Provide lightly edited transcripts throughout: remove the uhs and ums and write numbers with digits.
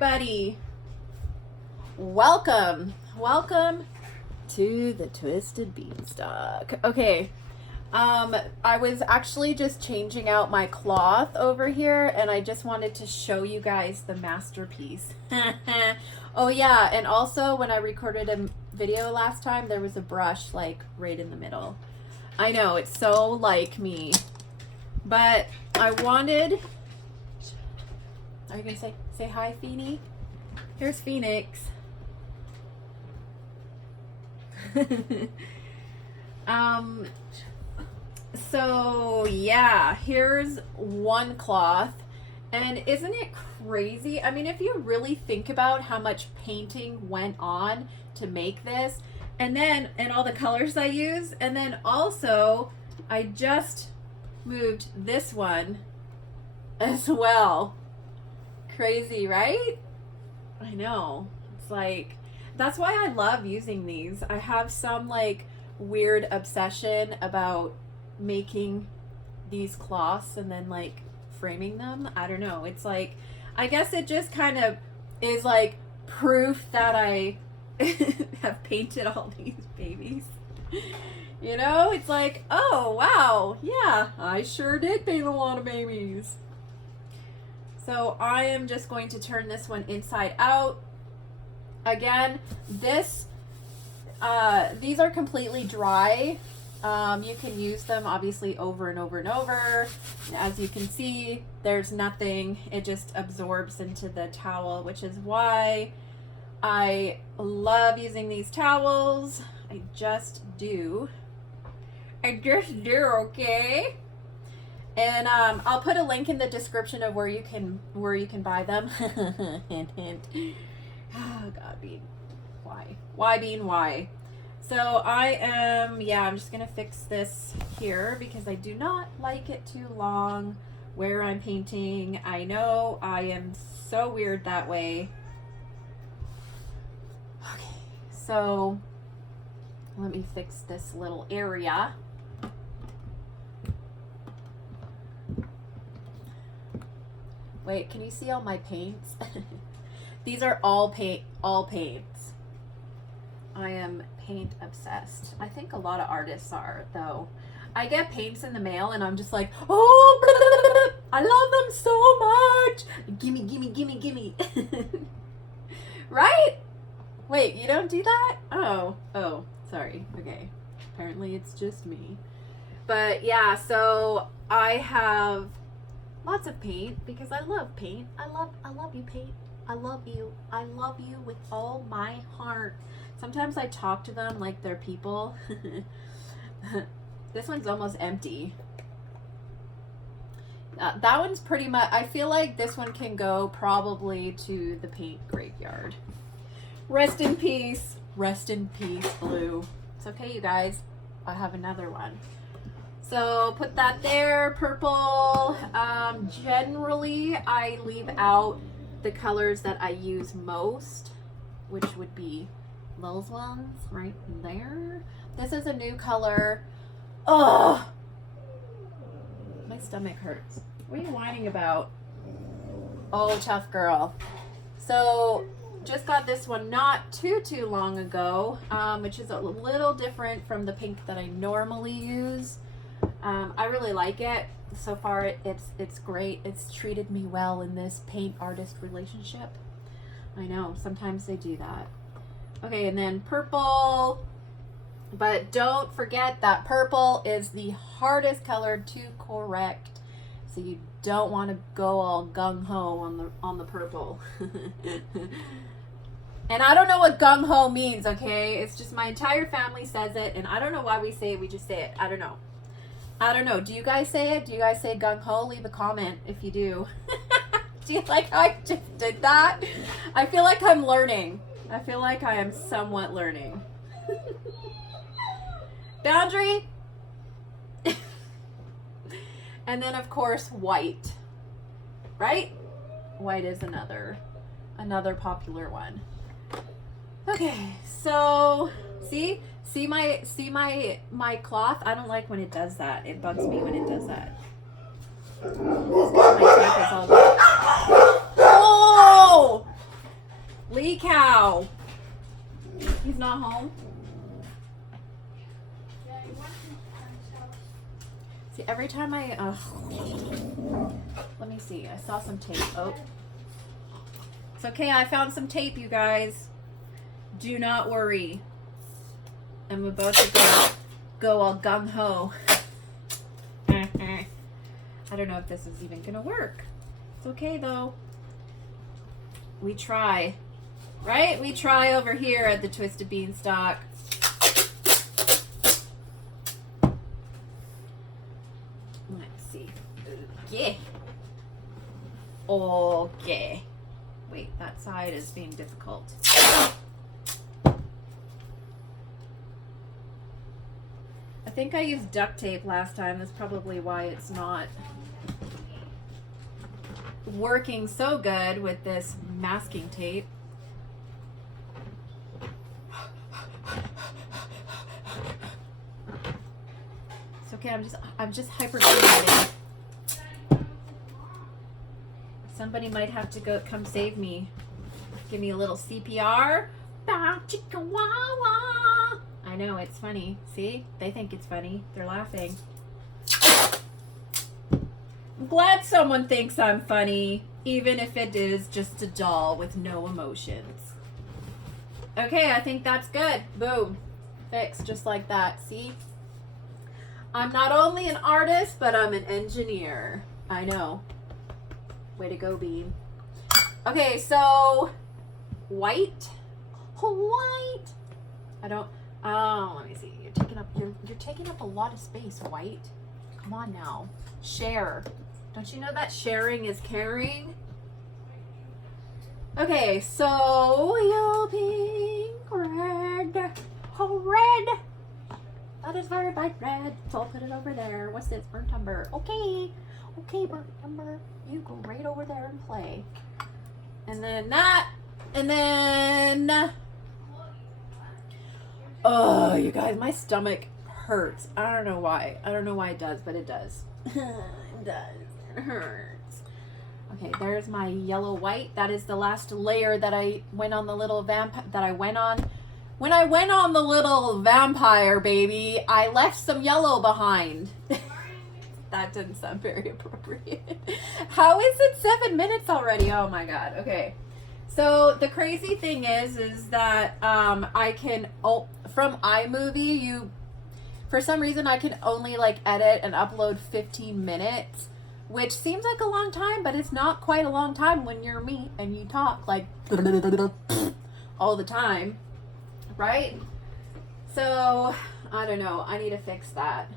everybody. Welcome to the Twisted Beanstalk. Okay, I was actually just changing out my cloth over here, and I just wanted to show you guys the masterpiece. Oh yeah, and also when I recorded a video last time, there was a brush like right in the middle. I know, it's so like me, but I wanted... Are you gonna say hi, Feeny? Here's Phoenix. So yeah, here's one cloth, and isn't it crazy? I mean, if you really think about how much painting went on to make this, and all the colors I use, and then also I just moved this one as well. Crazy, right? I know. It's like, that's why I love using these. I have some like weird obsession about making these cloths and then like framing them. I don't know. It's like, I guess it just kind of is like proof that I have painted all these babies. You know, it's like, oh wow, yeah, I sure did paint a lot of babies. So I am just going to turn this one inside out. Again, these are completely dry. You can use them obviously over and over and over. As you can see, there's nothing. It just absorbs into the towel, which is why I love using these towels. I just do, okay? And I'll put a link in the description of where you can buy them. Hint, hint. Oh God, Bean. Why? Why, Bean? Why? So I'm just gonna fix this here because I do not like it too long where I'm painting. I know I am so weird that way. Okay, so let me fix this little area. Wait, can you see all my paints? These are all paints. I am paint obsessed. I think a lot of artists are, though. I get paints in the mail and I'm just like, oh, blah, blah, blah, blah. I love them so much. Gimme, gimme, gimme, gimme. Right? Wait, you don't do that? Oh, sorry. Okay. Apparently it's just me. But yeah, so I have lots of paint because I love paint. I love you, paint. I love you. I love you with all my heart. Sometimes I talk to them like they're people. This one's almost empty. That one's pretty much, I feel like this one can go probably to the paint graveyard. Rest in peace. Rest in peace, blue. It's okay, you guys. I have another one. So put that there, purple. Generally, I leave out the colors that I use most, which would be those ones right there. This is a new color. Oh, my stomach hurts. What are you whining about? Oh, tough girl. So just got this one not too long ago, which is a little different from the pink that I normally use. I really like it. So far it's great. It's treated me well in this paint artist relationship. I know, sometimes they do that. Okay, and then purple. But don't forget that purple is the hardest color to correct. So you don't want to go all gung-ho on the purple. And I don't know what gung-ho means, okay? It's just my entire family says it, and I don't know why we say it, we just say it. I don't know. Do you guys say it? Do you guys say gung-ho? Leave a comment if you do. Do you like how I just did that? I feel like I'm learning. I feel like I am somewhat learning. Boundary. And then of course white. Right? White is another popular one. Okay, so see my cloth? I don't like when it does that. It bugs me when it does that. My tape is all done. Oh! Lee Cow. He's not home. See, every time I, let me see. I saw some tape. Oh. It's okay. I found some tape, you guys. Do not worry. I'm about to go all gung-ho. I don't know if this is even gonna work. It's okay though. We try. Right? We try over here at the Twisted Beanstalk. Let's see. Okay. Okay. Wait, that side is being difficult. I think I used duct tape last time. That's probably why it's not working so good with this masking tape. It's okay. I'm just hyperventilating. Somebody might have to come save me. Give me a little CPR. Bow chicka wah wah. I know, it's funny. See? They think it's funny. They're laughing. I'm glad someone thinks I'm funny, even if it is just a doll with no emotions. Okay, I think that's good. Boom. Fixed just like that. See? I'm not only an artist, but I'm an engineer. I know. Way to go, Bean. Okay, so white. White. I don't. Oh, let me see. You're taking up a lot of space, White. Come on now. Share. Don't you know that sharing is caring? Okay, so yellow, pink, red. Oh, red. That is very bright red. So I'll put it over there. What's this? Burnt umber. Okay. Okay, burnt umber. You go right over there and play. And then that. And then... Oh, you guys, my stomach hurts. I don't know why. I don't know why it does, but it does. It does. It hurts. Okay, there's my yellow white. That is the last layer that I went on the little When I went on the little vampire baby, I left some yellow behind. That didn't sound very appropriate. How is it 7 minutes already? Oh my god. Okay. So the crazy thing is that I can, from iMovie, for some reason I can only like edit and upload 15 minutes, which seems like a long time, but it's not quite a long time when you're me and you talk like all the time, right? So I don't know. I need to fix that.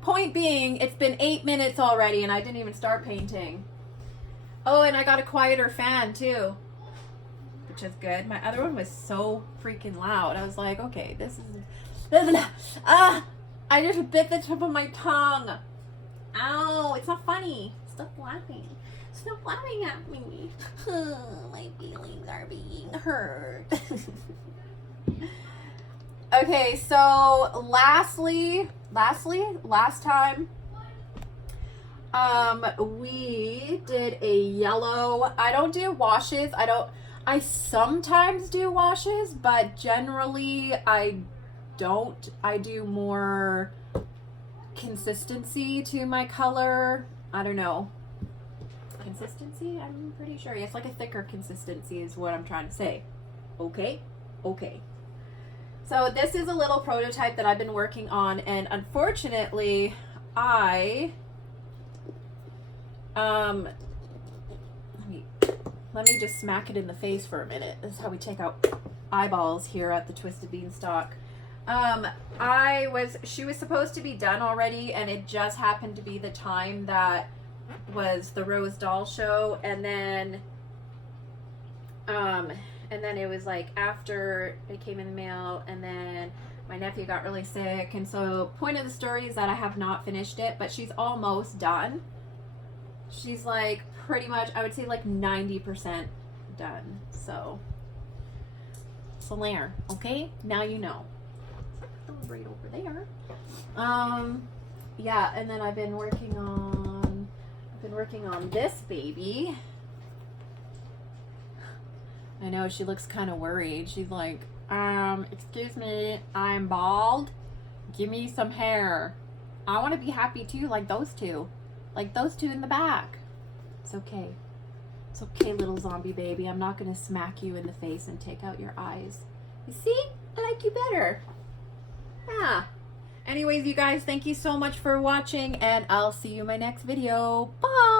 Point being, it's been 8 minutes already and I didn't even start painting. Oh, and I got a quieter fan too, which is good. My other one was so freaking loud. I was like, okay, this is... I just bit the tip of my tongue. Ow, it's not funny. Stop laughing. Stop laughing at me. My feelings are being hurt. Okay, so last time, we did a yellow. I don't do washes. I sometimes do washes, but generally I don't. I do more consistency to my color. I don't know. Consistency? I'm pretty sure. It's like a thicker consistency is what I'm trying to say. Okay? Okay. So this is a little prototype that I've been working on, and unfortunately, let me just smack it in the face for a minute. This is how we take out eyeballs here at the Twisted Beanstalk. She was supposed to be done already, and it just happened to be the time that was the Rose Doll show, and then it was like after it came in the mail, and then my nephew got really sick, and so point of the story is that I have not finished it, but she's almost done. She's like pretty much, I would say like 90% done. So layer, okay? Now you know. Right over there. Yeah, and then I've been working on this baby. I know, she looks kind of worried. She's like, excuse me, I'm bald. Give me some hair. I want to be happy too, like those two. Like those two in the back. It's okay. It's okay, little zombie baby. I'm not going to smack you in the face and take out your eyes. You see? I like you better. Yeah. Anyways, you guys, thank you so much for watching, and I'll see you in my next video. Bye!